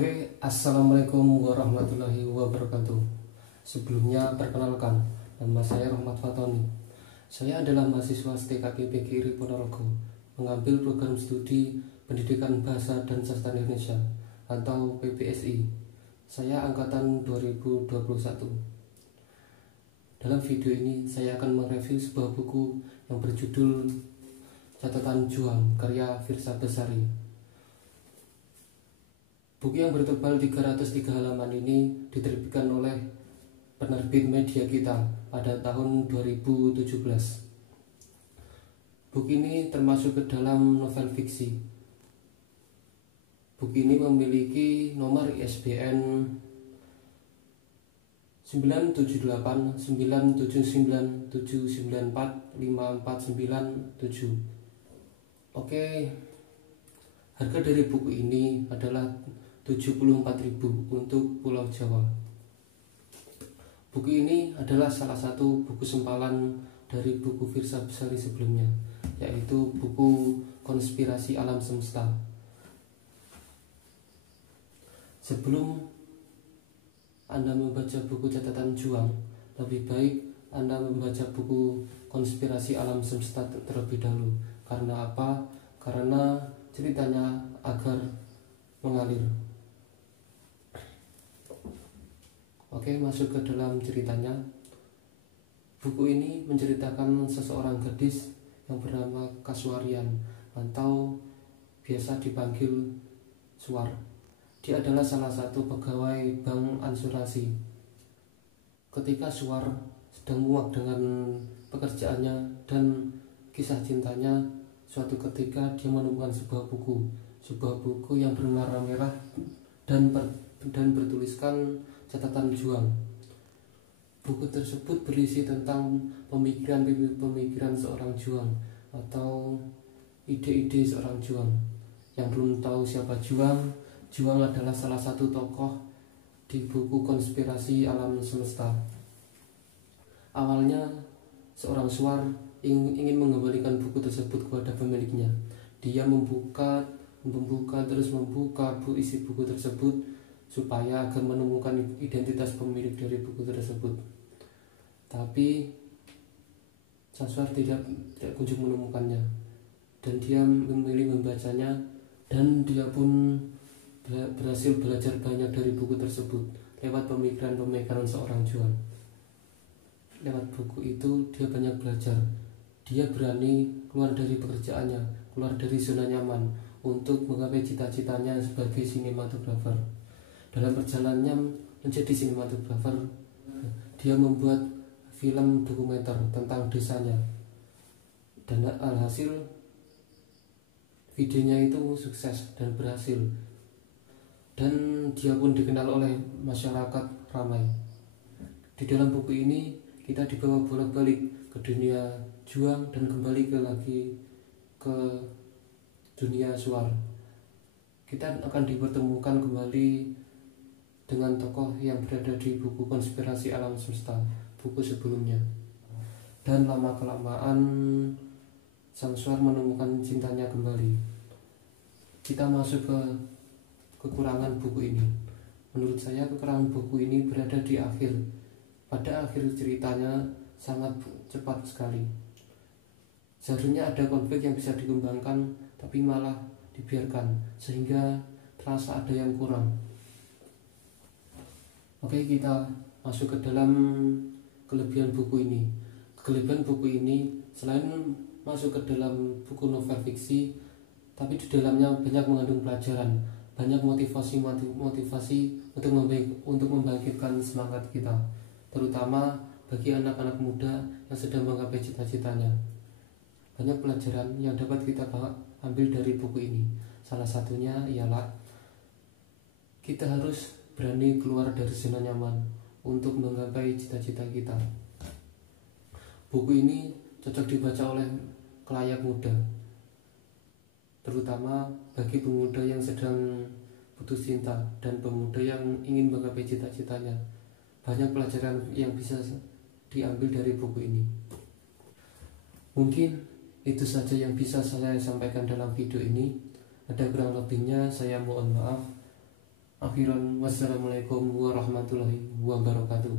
Oke, assalamualaikum warahmatullahi wabarakatuh. Sebelumnya perkenalkan, nama saya Rahmat Fatoni. Saya adalah mahasiswa STKP PGRI Ponorogo, mengambil program studi Pendidikan Bahasa dan Sastra Indonesia atau PBSI. Saya angkatan 2021. Dalam video ini saya akan mereview sebuah buku yang berjudul Catatan Juang karya Firsa Besari. Buku yang bertebal 303 halaman ini diterbitkan oleh penerbit Media Kita pada tahun 2017. Buku ini termasuk ke dalam novel fiksi. Buku ini memiliki nomor ISBN 9789797945497. Oke, harga dari buku ini adalah 74.000 untuk Pulau Jawa. Buku ini adalah salah satu buku sempalan dari buku Firsa Besari sebelumnya, yaitu buku Konspirasi Alam Semesta. Sebelum Anda membaca buku Catatan Juang, lebih baik Anda membaca buku Konspirasi Alam Semesta terlebih dahulu. Karena apa? Karena ceritanya agar mengalir. Oke, masuk ke dalam ceritanya. Buku ini menceritakan seseorang gadis yang bernama Kasuarian atau biasa dipanggil Suar. Dia adalah salah satu pegawai bank asuransi. Ketika Suar sedang muak dengan pekerjaannya dan kisah cintanya, suatu ketika dia menemukan sebuah buku yang berwarna merah dan bertuliskan Catatan Juang. Buku tersebut berisi tentang pemikiran seorang juang atau ide-ide seorang juang. Yang belum tahu siapa Juang adalah salah satu tokoh di buku Konspirasi Alam Semesta. Awalnya seorang Suar ingin mengembalikan buku tersebut kepada pemiliknya. Dia membuka isi buku tersebut supaya agar menemukan identitas pemilik dari buku tersebut. Tapi sang Suar tidak kunjung menemukannya, dan dia memilih membacanya, dan dia pun berhasil belajar banyak dari buku tersebut lewat pemikiran seorang juang. Lewat buku itu dia banyak belajar. Dia berani keluar dari pekerjaannya, keluar dari zona nyaman untuk menggapai cita-citanya sebagai sinematografer. Dalam perjalanannya menjadi sinematografer, dia membuat film dokumenter tentang desanya, dan alhasil videonya itu sukses dan berhasil, dan dia pun dikenal oleh masyarakat ramai. Di dalam buku ini kita dibawa bolak-balik ke dunia juang dan kembali lagi ke dunia Suar. Kita akan dipertemukan kembali dengan tokoh yang berada di buku Konspirasi Alam Semesta, buku sebelumnya. Dan lama-kelamaan sang Suar menemukan cintanya kembali. Kita masuk ke kekurangan buku ini. Menurut saya kekurangan buku ini berada di akhir. Pada akhir ceritanya sangat cepat sekali. Seharusnya ada konflik yang bisa dikembangkan, tapi malah dibiarkan, sehingga terasa ada yang kurang. Oke, kita masuk ke dalam kelebihan buku ini. Kelebihan buku ini selain masuk ke dalam buku novel fiksi, tapi di dalamnya banyak mengandung pelajaran, banyak motivasi untuk membangkitkan semangat kita, terutama bagi anak-anak muda yang sedang menggapai cita-citanya. Banyak pelajaran yang dapat kita ambil dari buku ini. Salah satunya ialah kita harus berani keluar dari zona nyaman untuk menggapai cita-cita kita. Buku ini cocok dibaca oleh khalayak muda, terutama bagi pemuda yang sedang putus cinta dan pemuda yang ingin menggapai cita-citanya. Banyak pelajaran yang bisa diambil dari buku ini. Mungkin itu saja yang bisa saya sampaikan dalam video ini. Ada kurang lebihnya saya mohon maaf. Akhiran wassalamualaikum warahmatullahi wabarakatuh.